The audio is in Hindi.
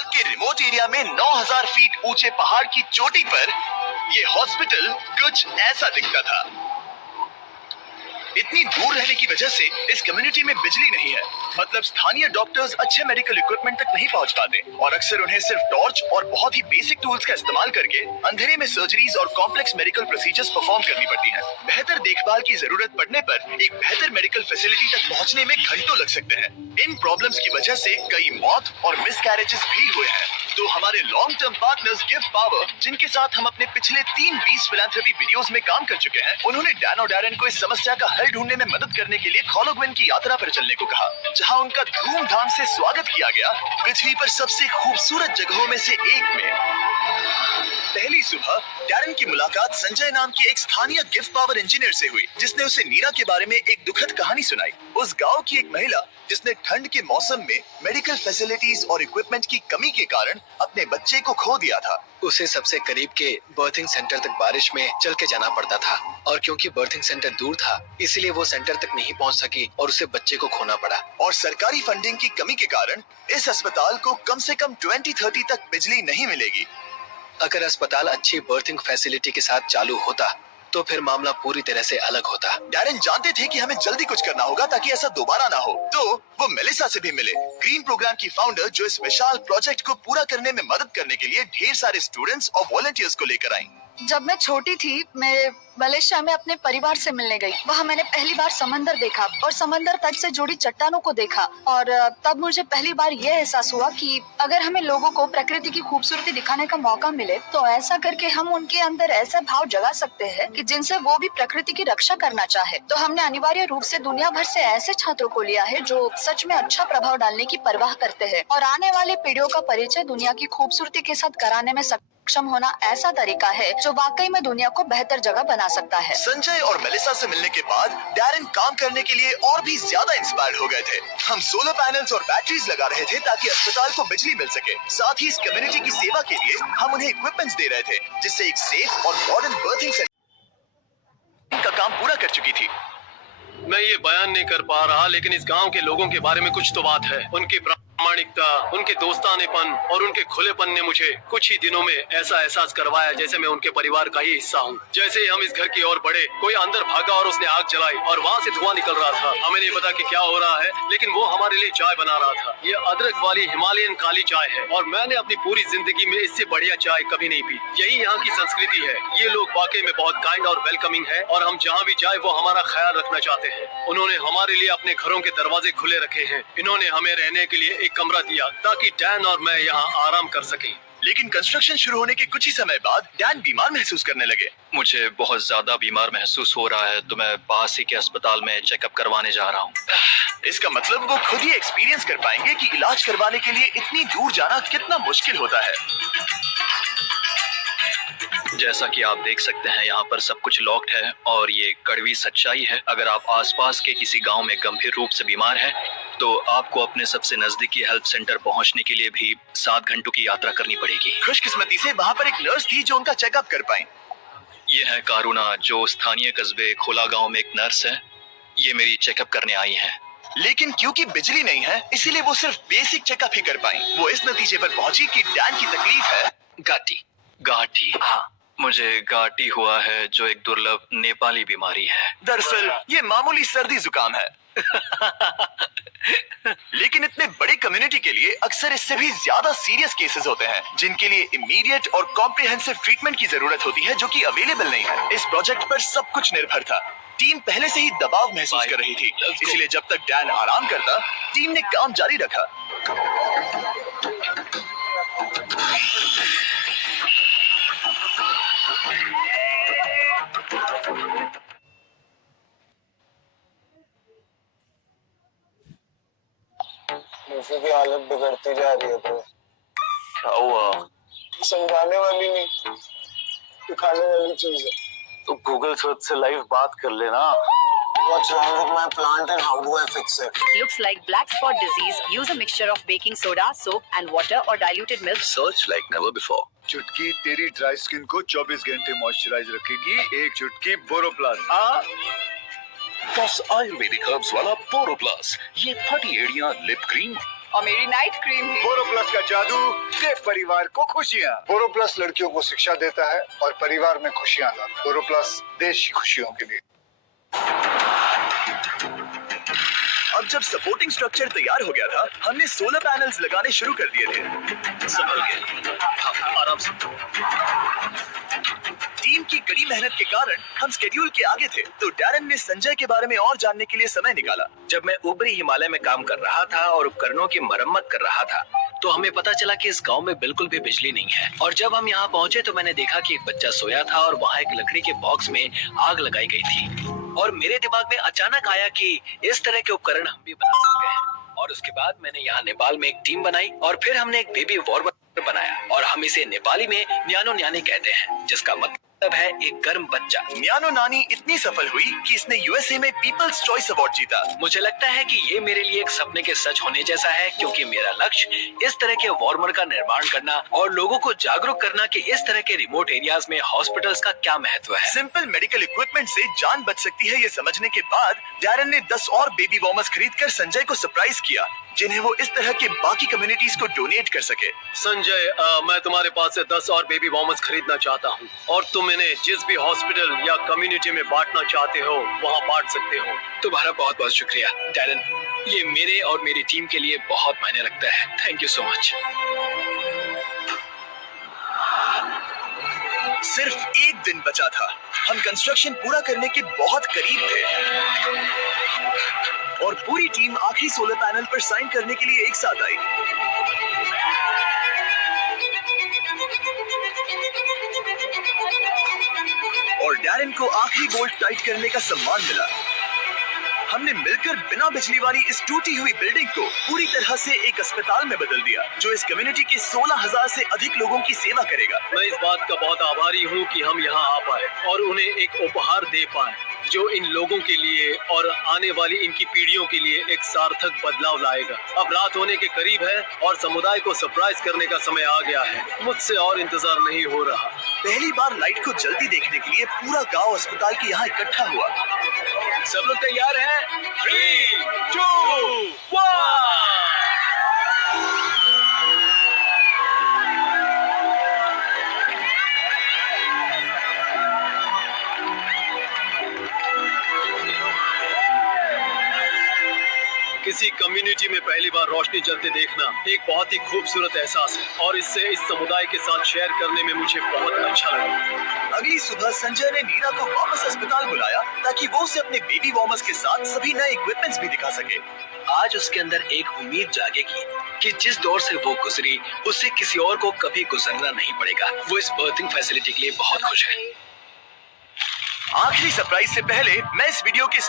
नेपाल के रिमोट एरिया में 9000 फीट ऊंचे पहाड़ की चोटी पर ये हॉस्पिटल कुछ ऐसा दिखता था। इतनी दूर रहने की वजह से इस कम्युनिटी में बिजली नहीं है, मतलब स्थानीय डॉक्टर्स अच्छे मेडिकल इक्विपमेंट तक नहीं पहुंच पाते और अक्सर उन्हें सिर्फ टॉर्च और बहुत ही बेसिक टूल्स का इस्तेमाल करके अंधेरे में सर्जरीज और कॉम्प्लेक्स मेडिकल प्रोसीजर्स परफॉर्म करनी पड़ती हैं। बेहतर देखभाल की जरूरत पड़ने पर एक बेहतर मेडिकल फैसिलिटी तक पहुंचने में घंटों लग सकते हैं। इन प्रॉब्लम्स की वजह से कई मौत और मिसकैरेजेस भी हुए हैं। तो हमारे long term partners give power, जिनके साथ हम अपने पिछले 3 फिलैंथ्रोपी वीडियोस में काम कर चुके हैं, उन्होंने डैन और डैरेन को इस समस्या का हल ढूंढने में मदद करने के लिए खोलोग्विन की यात्रा पर चलने को कहा, जहां उनका धूमधाम से स्वागत किया गया पृथ्वी पर सबसे खूबसूरत जगहों में से एक में। पहली सुबह डैरेन की मुलाकात संजय नाम के एक स्थानीय गिफ्ट पावर इंजीनियर से हुई, जिसने उसे नीरा के बारे में एक दुखद कहानी सुनाई। उस गांव की एक महिला जिसने ठंड के मौसम में मेडिकल फैसिलिटीज और इक्विपमेंट की कमी के कारण अपने बच्चे को खो दिया था। उसे सबसे करीब के बर्थिंग सेंटर तक बारिश में चल के जाना पड़ता था और क्योंकि बर्थिंग सेंटर दूर था, इसलिए वो सेंटर तक नहीं पहुंच सकी और उसे बच्चे को खोना पड़ा। और सरकारी फंडिंग की कमी के कारण इस अस्पताल को कम से कम 2030 तक बिजली नहीं मिलेगी। अगर अस्पताल अच्छी बर्थिंग फैसिलिटी के साथ चालू होता तो फिर मामला पूरी तरह से अलग होता। डैरेन जानते थे कि हमें जल्दी कुछ करना होगा ताकि ऐसा दोबारा ना हो, तो वो मेलिसा से भी मिले, ग्रीन प्रोग्राम की फाउंडर, जो इस विशाल प्रोजेक्ट को पूरा करने में मदद करने के लिए ढेर सारे स्टूडेंट्स और वॉलंटियर्स को लेकर आई। जब मैं छोटी थी, मैं मलेशिया में अपने परिवार से मिलने गई। वहाँ मैंने पहली बार समंदर देखा और समंदर तट से जुड़ी चट्टानों को देखा और तब मुझे पहली बार यह एहसास हुआ कि अगर हमें लोगों को प्रकृति की खूबसूरती दिखाने का मौका मिले तो ऐसा करके हम उनके अंदर ऐसा भाव जगा सकते हैं कि जिनसे वो भी प्रकृति की रक्षा करना चाहे। तो हमने अनिवार्य रूप से दुनिया भर से ऐसे छात्रों को लिया है जो सच में अच्छा प्रभाव डालने की परवाह करते हैं और आने वाले पीढ़ियों का परिचय दुनिया की खूबसूरती के साथ कराने में सक्षम होना ऐसा तरीका है जो वाकई में दुनिया को बेहतर जगह बना सकता है। संजय और मेलिसा से मिलने के बाद डैरेन काम करने के लिए और भी ज्यादा इंस्पायर्ड हो गए थे। हम सोलर पैनल्स और बैटरीज लगा रहे थे ताकि अस्पताल को बिजली मिल सके। साथ ही इस कम्युनिटी की सेवा के लिए हम उन्हें इक्विपमेंट्स दे रहे थे, जिससे एक सेफ और मॉडर्न बर्थिंग सेंटर का काम पूरा कर चुकी थी। मैं ये बयान नहीं कर पा रहा, लेकिन इस गांव के लोगों के बारे में कुछ तो बात है। उनकी प्रामाणिकता, उनके दोस्तानेपन और उनके खुलेपन ने मुझे कुछ ही दिनों में ऐसा एहसास करवाया जैसे मैं उनके परिवार का ही हिस्सा हूँ। जैसे ही हम इस घर की ओर बढ़े, कोई अंदर भागा और उसने आग जलाई और वहाँ से धुआं निकल रहा था। हमें नहीं पता कि क्या हो रहा है, लेकिन वो हमारे लिए चाय बना रहा था। ये अदरक वाली हिमालयन काली चाय है और मैंने अपनी पूरी जिंदगी में इससे बढ़िया चाय कभी नहीं पी। यही यहाँ की संस्कृति है। ये लोग वाकई में बहुत काइंड और वेलकमिंग है और हम जहाँ भी जाए वो हमारा ख्याल रखना चाहते हैं। उन्होंने हमारे लिए अपने घरों के दरवाजे खुले रखे हैं। इन्होंने हमें रहने के लिए एक कमरा दिया ताकि डैन और मैं यहाँ आराम कर सकें। लेकिन कंस्ट्रक्शन शुरू होने के कुछ ही समय बाद डैन बीमार महसूस करने लगे। मुझे बहुत ज्यादा बीमार महसूस हो रहा है, तो मैं पास ही के अस्पताल में चेकअप करवाने जा रहा हूँ। इसका मतलब वो खुद ही एक्सपीरियंस कर पाएंगे कि इलाज करवाने के लिए इतनी दूर जाना कितना मुश्किल होता है। जैसा कि आप देख सकते हैं, यहाँ पर सब कुछ लॉक्ड है और ये कड़वी सच्चाई है। अगर आप आसपास के किसी गांव में गंभीर रूप से बीमार हैं, तो आपको अपने सबसे नजदीकी हेल्थ सेंटर पहुंचने के लिए भी 7 घंटों की यात्रा करनी पड़ेगी। खुशकिस्मती से वहाँ पर एक नर्स थी जो उनका चेकअप कर पाई। ये है कारुना, जो स्थानीय कस्बे खोला गांव में एक नर्स है। ये मेरी चेकअप करने आई है। लेकिन क्योंकि बिजली नहीं है, इसीलिए वो सिर्फ बेसिक चेकअप ही कर पाई। वो इस नतीजे पर पहुंची कि डैन की तकलीफ है गाठी। हाँ, मुझे गाठी हुआ है, जो एक दुर्लभ नेपाली बीमारी है। दरअसल ये मामूली सर्दी जुकाम है। लेकिन इतने बड़े कम्युनिटी के लिए अक्सर इससे भी ज्यादा सीरियस केसेस होते हैं, जिनके लिए इमीडिएट और कॉम्प्रिहेंसिव ट्रीटमेंट की जरूरत होती है, जो कि अवेलेबल नहीं है। इस प्रोजेक्ट पर सब कुछ निर्भर था। टीम पहले से ही दबाव महसूस कर रही थी, इसलिए जब तक डैन आराम करता, टीम ने काम जारी रखा। मूवी की हालत बिगड़ती जा रही है ब्रो। समझाने वाली नहीं, दिखाने वाली चीज है। तो गूगल सर्च से लाइव बात कर लेना। What's wrong with my plant and how do I fix it? Looks like black spot disease. Use a mixture of baking soda, soap and water or diluted milk. Search like never before. चुटकी तेरी ड्राई स्किन को 24 घंटे मॉइस्चराइज रखेगी। एक चुटकी बोरोप्लस। बस आयुर्वेदिक हर्ब्स वाला बोरोप्लस, ये फटी एड़ियां, लिप क्रीम और मेरी नाइट क्रीम भी। बोरोप्लस का जादू दे परिवार को खुशियाँ। बोरोप्लस लड़कियों को शिक्षा देता है और परिवार में खुशियाँ लाता है। बोरोप्लस देश की खुशियों के लिए। अब जब सपोर्टिंग स्ट्रक्चर तैयार हो गया था, हमने सोलर पैनल्स लगाने शुरू कर दिए थे। संभल के, हाँ, आराम से। टीम की कड़ी मेहनत के कारण हम शेड्यूल के आगे थे, तो डैरन ने संजय के बारे में और जानने के लिए समय निकाला। जब मैं ऊपरी हिमालय में काम कर रहा था और उपकरणों की मरम्मत कर रहा था, तो हमें पता चला कि इस गांव में बिल्कुल भी बिजली नहीं है। और जब हम यहाँ पहुँचे तो मैंने देखा कि एक बच्चा सोया था और वहाँ एक लकड़ी के बॉक्स में आग लगाई गई थी। और मेरे दिमाग में अचानक आया कि इस तरह के उपकरण हम भी बना सकते हैं। और उसके बाद मैंने यहाँ नेपाल में एक टीम बनाई और फिर हमने एक बेबी वॉर्मर बनाया और हम इसे नेपाली में न्यानो न्यानी कहते हैं, जिसका मतलब है एक गर्म बच्चा। न्यानो नानी इतनी सफल हुई कि इसने यूएसए में पीपल्स चॉइस अवार्ड जीता। मुझे लगता है कि ये मेरे लिए एक सपने के सच होने जैसा है, क्योंकि मेरा लक्ष्य इस तरह के वॉर्मर का निर्माण करना और लोगों को जागरूक करना कि इस तरह के रिमोट एरियाज में हॉस्पिटल्स का क्या महत्व है। सिंपल मेडिकल इक्विपमेंट से जान बच सकती है, ये समझने के बाद डैरन ने 10 और बेबी वॉर्मर्स खरीदकर संजय को सरप्राइज किया, जिन्हें वो इस तरह के बाकी कम्युनिटीज को डोनेट कर सके। संजय, मैं तुम्हारे पास से 10 और बेबी वॉर्मर्स खरीदना चाहता हूँ और तुम इन्हें जिस भी हॉस्पिटल या कम्युनिटी में बांटना चाहते हो वहाँ बांट सकते हो। तुम्हारा बहुत बहुत शुक्रिया डैरन, ये मेरे और मेरी टीम के लिए बहुत मायने रखता है। Thank you so much. सिर्फ एक दिन बचा था, हम कंस्ट्रक्शन पूरा करने के बहुत करीब थे और पूरी टीम आखिरी सोलर पैनल पर साइन करने के लिए एक साथ आई। और डैरन को आखिरी बोल्ट टाइट करने का सम्मान मिला। हमने मिलकर बिना बिजली वाली इस टूटी हुई बिल्डिंग को पूरी तरह से एक अस्पताल में बदल दिया, जो इस कम्युनिटी के 16,000 से अधिक लोगों की सेवा करेगा। मैं इस बात का बहुत आभारी हूँ कि हम यहाँ आ पाए और उन्हें एक उपहार दे पाए जो इन लोगों के लिए और आने वाली इनकी पीढ़ियों के लिए एक सार्थक बदलाव लाएगा। अब रात होने के करीब है और समुदाय को सरप्राइज करने का समय आ गया है। मुझसे और इंतजार नहीं हो रहा। पहली बार लाइट को जल्दी देखने के लिए पूरा गांव अस्पताल के यहाँ इकट्ठा हुआ। सब लोग तैयार हैं? 3, 2, 1। किसी कम्युनिटी में पहली बार रोशनी जलते देखना एक बहुत ही खूबसूरत एहसास है और इससे इस समुदाय के साथ शेयर करने में मुझे बहुत अच्छा लगा। अगली सुबह संजय ने नीरा को वापस अस्पताल बुलाया ताकि वो उसे अपने बेबी वॉर्मर्स के साथ सभी नए इक्विपमेंट्स भी दिखा सके। आज उसके अंदर एक उम्मीद जागेगी कि जिस दौर से वो गुजरी उससे किसी और को कभी गुजरना नहीं पड़ेगा। वो इस बर्थिंग फैसिलिटी के लिए बहुत खुश है। आखिरी सरप्राइज से पहले मैं इस वीडियो के